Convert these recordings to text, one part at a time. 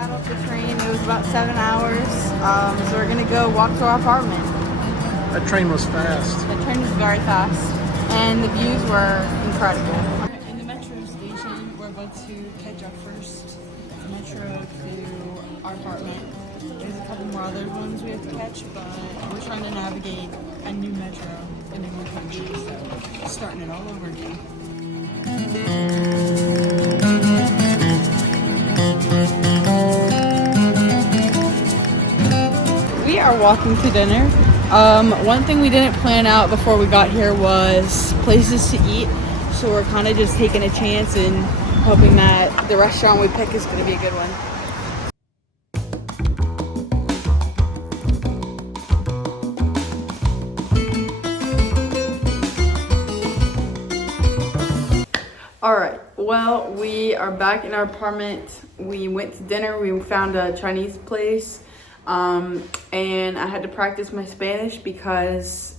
got off the train. It was about 7 hours. So we're gonna go walk to our apartment. That train was fast. The train was very fast, and the views were incredible. In the metro station, we're about to catch our first metro to our apartment. There's a couple more other ones we have to catch, but we're trying to navigate a new metro in a new country, so starting it all over again. We are walking to dinner. One thing we didn't plan out before we got here was places to eat, so we're kind of just taking a chance and hoping that the restaurant we pick is going to be a good one. Alright, well, we are back in our apartment. We went to dinner. We found a Chinese place. And I had to practice my Spanish because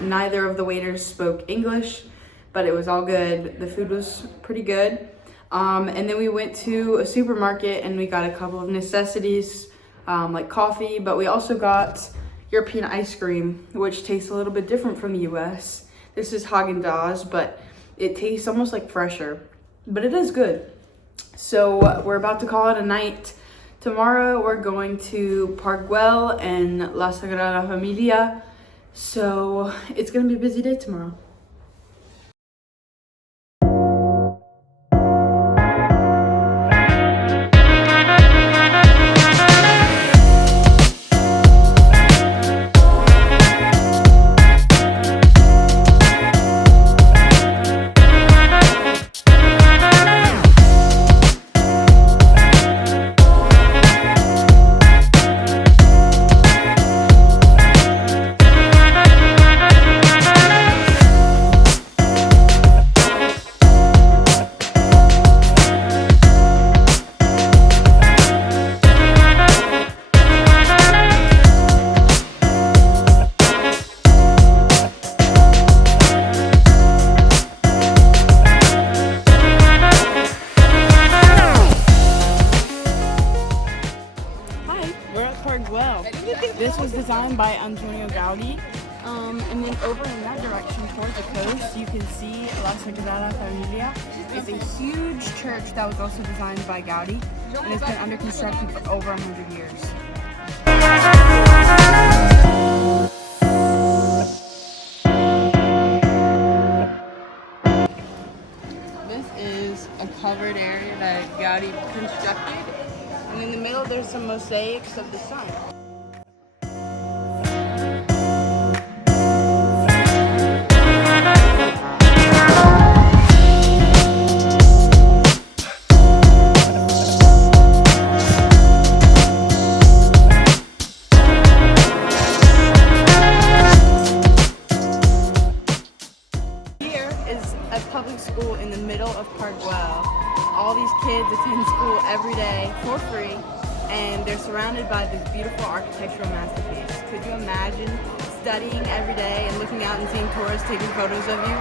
neither of the waiters spoke English, but it was all good. The food was pretty good. And then we went to a supermarket and we got a couple of necessities, like coffee, but we also got European ice cream, which tastes a little bit different from the US. This is Haagen-Dazs, but it tastes almost like fresher, but it is good. So we're about to call it a night. Tomorrow we're going to Park Güell and la Sagrada Familia. So it's gonna be a busy day tomorrow. This was designed by Antonio Gaudi. And then over in that direction towards the coast, you can see La Sagrada Familia. It's a huge church that was also designed by Gaudi, and it's been under construction for over 100 years. This is a covered area that Gaudi constructed, and in the middle there's some mosaics of the sun. A public school in the middle of Park Güell. All these kids attend school every day for free, and they're surrounded by this beautiful architectural masterpiece. Could you imagine studying every day and looking out and seeing tourists taking photos of you?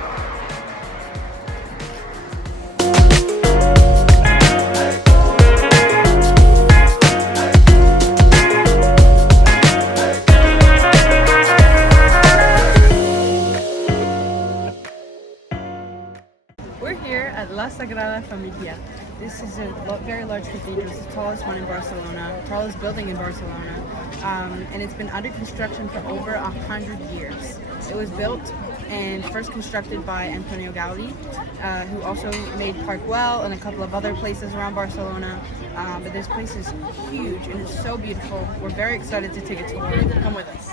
We're here at La Sagrada Familia. This is a very large cathedral. It's the tallest one in Barcelona, tallest building in Barcelona, and it's been under construction for over 100 years. It was built and first constructed by Antonio Gaudi, who also made Park Güell and a couple of other places around Barcelona. But this place is huge and it's so beautiful. We're very excited to take a tour. Come with us.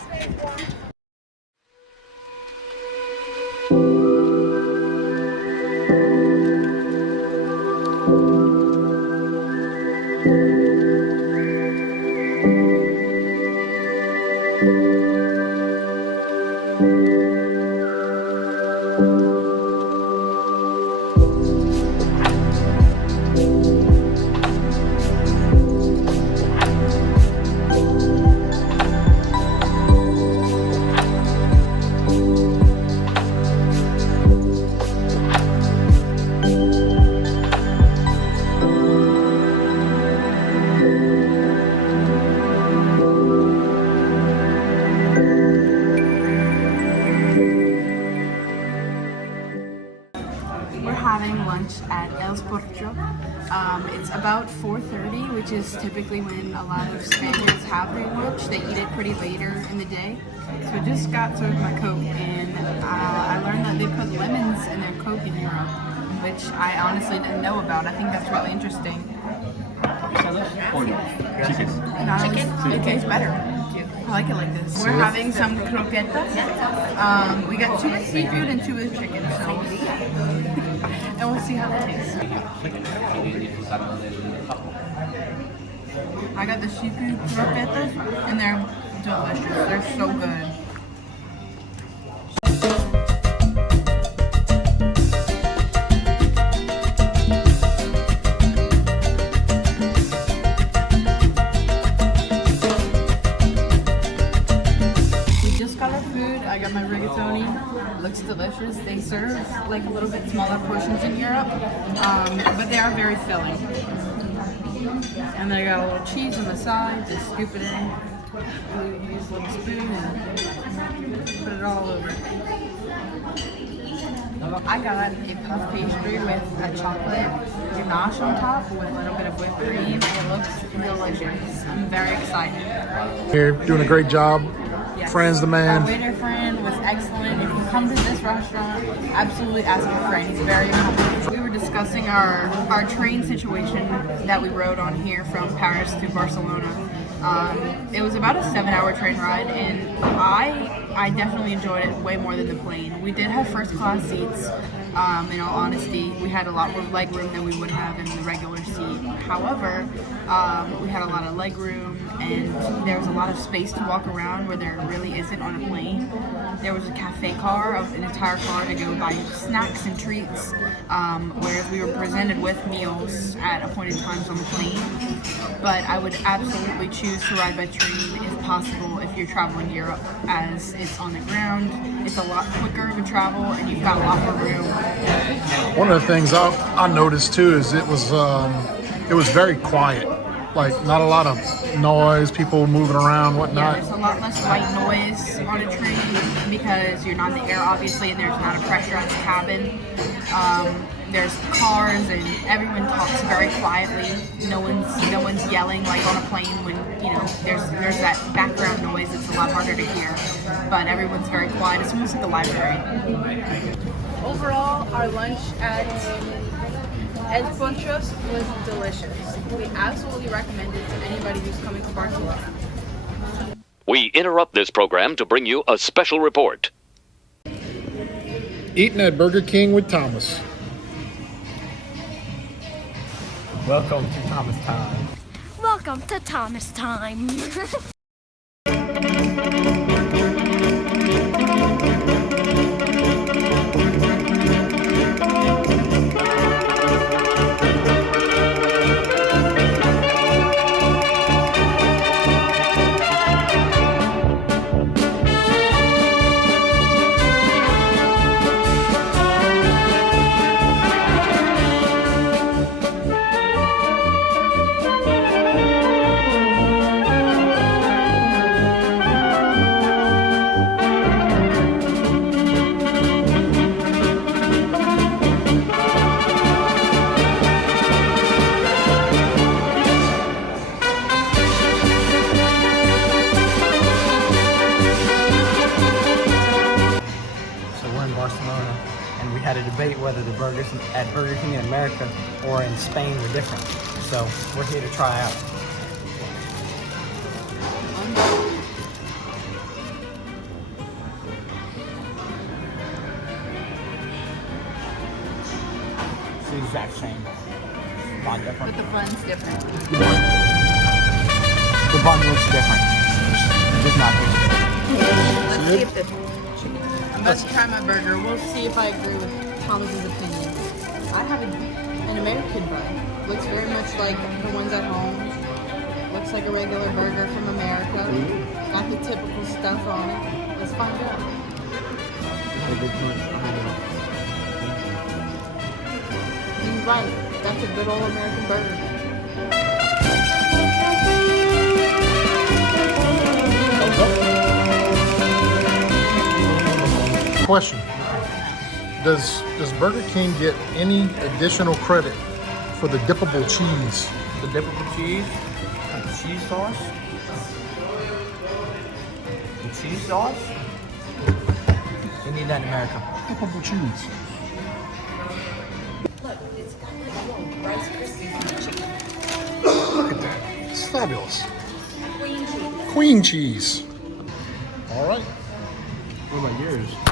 4:30, which is typically when a lot of Spaniards have their lunch. They eat it pretty later in the day. So I just got served my Coke, and I learned that they put lemons in their Coke in Europe, which I honestly didn't know about. I think that's really interesting. Chicken? It tastes better. I like it like this. We're having some croquetas. We got 2 with seafood and 2 with chicken, so and we'll see how it tastes. I got the seafood croquetas, and they're delicious. They're so good. I got my rigatoni. Looks delicious. They serve like a little bit smaller portions in Europe, but they are very filling. And they got a little cheese on the side to scoop it in. You use a little spoon and put it all over. I got a puff pastry with a chocolate ganache on top with a little bit of whipped cream. It looks delicious. I'm very excited. You're doing a great job. Yes. Friend's the man. Our waiter friend was excellent. If you come to this restaurant, absolutely ask your friend. He's very accommodating. We were discussing our train situation that we rode on here from Paris to Barcelona. It was about a 7-hour train ride, and I definitely enjoyed it way more than the plane. We did have first class seats. In all honesty, we had a lot more leg room than we would have in the regular seat. However, we had a lot of leg room, and there was a lot of space to walk around where there really isn't on a plane. There was a cafe car, an entire car to go buy snacks and treats, whereas we were presented with meals at appointed times on the plane. But I would absolutely choose to ride by train if possible if you're traveling Europe, as it's on the ground, it's a lot quicker to travel, and you've got a lot more room. One of the things I noticed too is it was very quiet. Like not a lot of noise, people moving around, Yeah, whatnot. there's a lot less white noise on a train because you're not in the air, obviously, and there's not a pressure on the cabin. There's cars, and everyone talks very quietly. No one's yelling like on a plane when there's that background noise. It's a lot harder to hear, but everyone's very quiet. It's almost like a library. Overall, our lunch at El Ponchos was delicious. We absolutely recommend it to anybody who's coming to Barcelona. We interrupt this program to bring you a special report. Eating at Burger King with Thomas. Welcome to Thomas Time. Welcome to Thomas Time. Barcelona, and we had a debate whether the burgers at Burger King in America or in Spain were different. So we're here to try out. It's the exact same. Not different. But the bun's different. The bun looks different. It does not taste different. Let's see if this chicken. I'm about to try my burger. We'll see if I agree with Thomas's opinion. I have an American bun. Looks very much like the ones at home. Looks like a regular burger from America. Got the typical stuff on it. Let's find out. He's right. That's a good old American burger. Question: Does Burger King get any additional credit for the dippable cheese. The dippable cheese, the cheese sauce. The cheese sauce. We need that in America. Dippable cheese. Look at that. It's fabulous. Queen cheese. All right. What about yours?